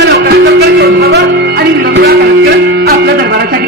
तुमच्या लोकांचा कर शोधावं आणि विडंबना करत करत आपल्या दरबारासाठी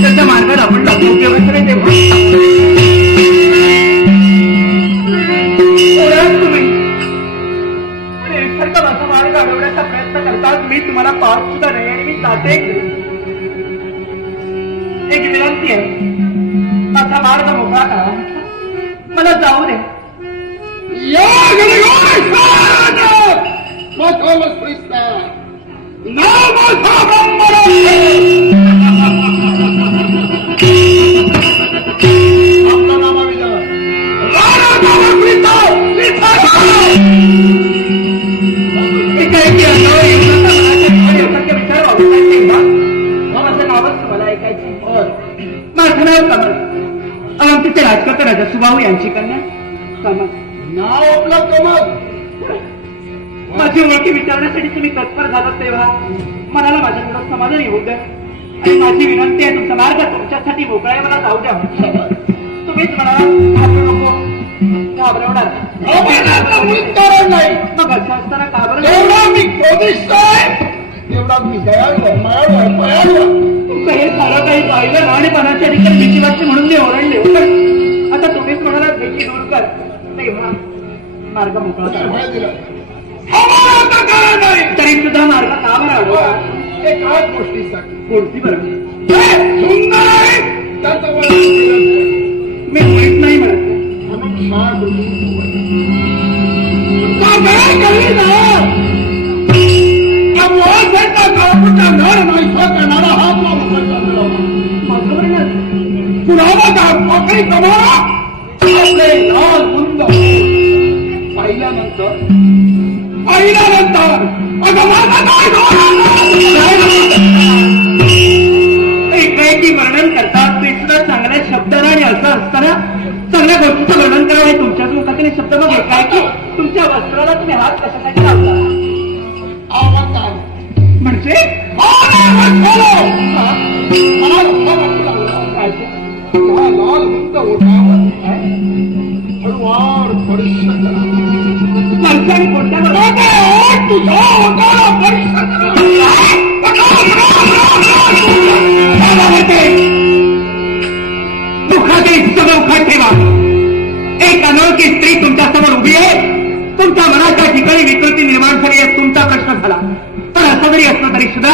त्याच्या मार्गात आपण माझा मार्ग अडवण्याचा प्रयत्न करतात. मी तुम्हाला पाहत सुद्धा नाही आणि मी जाते. एक विनंती आहे, माझा मार्ग मोकळा करा, मला जाऊ दे. आपलं नाव मला ऐकायचं. माझं नाव कमल, अवंतीचे राजकर्ते राजा सुबाहू यांची कन्या कमल. नाव आपलं कमल. माझी ओळखी विचारण्यासाठी तुम्ही तत्पर झालात तेव्हा मनाला माझ्याकडे समाधान येऊ द्या आणि माझी विनंती आहे, तुमचा मार्ग तुमच्यासाठी मोकळा आहे, मला जाऊ द्या. तुम्हीच मला घाबरू नको, घाबरवणार नाही. मग असं असताना का बरं एवढा मी कोदिष्ट आहे, एवढा मी दयाळू मायाळू आहे, पयाळू. तुमचं हे सारं काही पाहिलं ना आणि मनाच्या ठिकाणी भीती वाटते म्हणून मी ओरडले होते. आता तुम्हीच म्हणाला भीती दूर कर, तेव्हा मार्ग मोकळा करा. तरी सुद्धा मार्ग का बरं अडवा? एकाच गोष्टीसाठी. कोणती बरं? सुंदर आहे त्याचं मी मुळीच नाही म्हणत. पाहिल्यानंतर एकाएकी वर्णन करतात ते सुद्धा चांगल्या शब्दाने आणि असं असताना चांगल्या गोष्टीचं वर्णन करावं हे तुमच्याच मुखातील शब्द. मग एकाएकी तुमच्या वस्त्राला तुम्ही हात कशासाठी लावला? म्हणजे माणसाने कोणत्या मुखाचे सगळं उखाट ठेवा. एक अनोळखी स्त्री तुमच्या समोर उभी आहे, तुमच्या मनाच्या ठिकाणी विकृती निर्माण झाली आहे, तुमचा प्रश्न झाला. पण असं जरी असलं तरी सुद्धा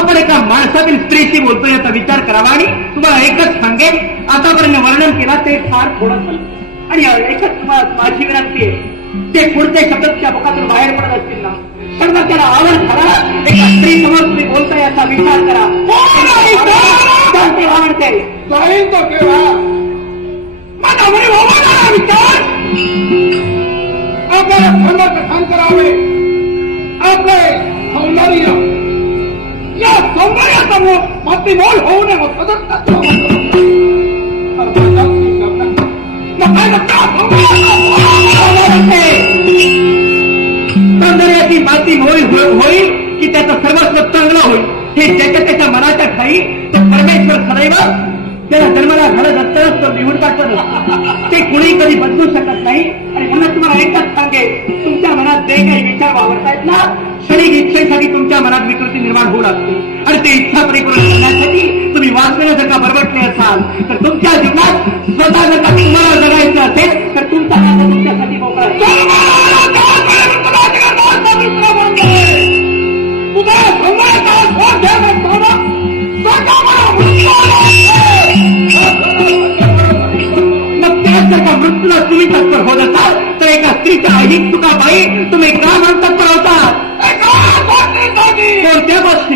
आपण एका माणसातील स्त्रीशी बोलतो याचा विचार करावा. आणि तुम्हाला एकच सांगेन, आतापर्यंत वर्णन केला ते फार थोडं झालं आणि एकच तुम्हाला माझी विनंती आहे, ते पुढचे शब्द त्या मुखातून बाहेर पडत असतील ना, सर्व त्याला आवड करा. एका स्त्री समोर तुम्ही बोलता याचा विचार करा. आवडते जाईल तो केव्हा माझा म्हणे विचार. आपल्याला धर्म कथन करावे. आपले सौंदर्य या सौंदर्यासमोर मतिमोल होऊ नये. सौंदर्याची माती होईल की त्याचं सर्वस्व चांगलं होईल हे ज्याच्या त्याच्या मनाच्या ठाई तो परमेश्वर सदैव त्याला जन्माला घालत असतानाच तो निवड काढतो. ते कुणी कधी बदलू शकत नाही. आणि म्हणून तुम्हाला एकच सांगेल, तुमच्या मनात जे काही विचार वावरतायत ना, क्षणिक इच्छेसाठी तुमच्या मनात विकृती निर्माण होऊ लागते. आणि ते इच्छा परिपूर्ण करण्यासाठी तुम्ही वाचण्याला जर का बरबटले असाल तर तुमच्या जीवनात स्वतः जर का तुम्हाला जगायचं असेल तर तुमचा मार्ग तुमच्यासाठी मोकळा मग त्याच जर का मृत्यूला तुम्ही तत्पर होत असाल तर एका स्त्रीच्या अहित तुका बाई तुम्ही का म्हणून तत्पर होतात? कोणत्या गोष्टी?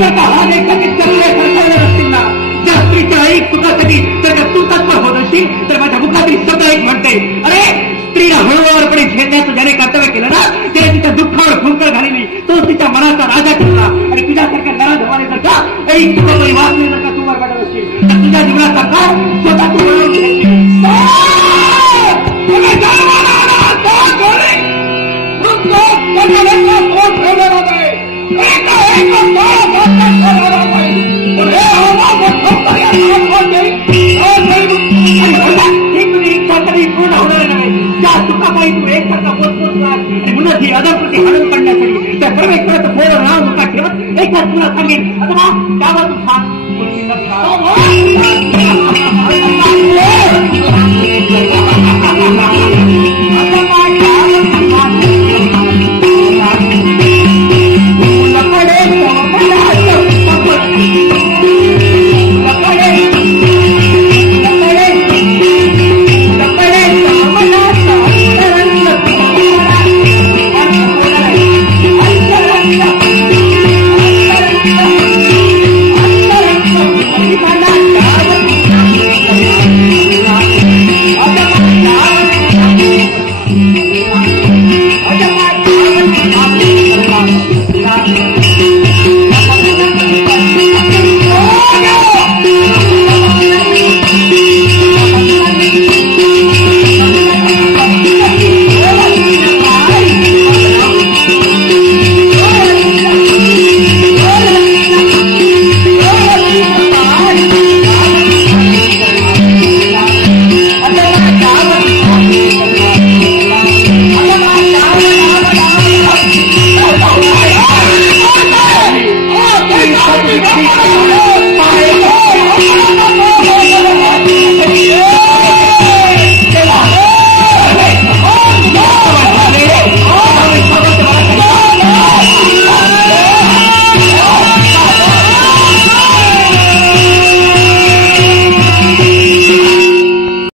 जर का हा देशाचे सगळे सरकारले असतील ना, त्या स्त्रीच्या एक सुखासाठी जर का तू तत्पर होत असशील तर माझ्या मुखातील शब्द एक म्हणते, अरे स्त्रीला हळूहळूपणे झेलण्याचं ज्याने कर्तव्य केलं ना, त्याने तिच्या दुःखावर फुंकर घालली, तो तिच्या मनाचा राजा ठरला. आणि तुझ्यासारख्या नराधमाने जर का एक सुखपरी वाचले जर का तू बरबाद असशील तर तुझ्या जीवनासारखा स्वतः तू बनवून घेशील. पूर्ण होणार नव्हे. त्या सुखापायी तू एकसारखा पोचपोचला आणि म्हणून ही अधोकृती हळून काढण्यासाठी त्या परमेश्वराचं थोडं नाव मुखात ठेवत एकच तुला सांगेन, आता त्यावर तू सांग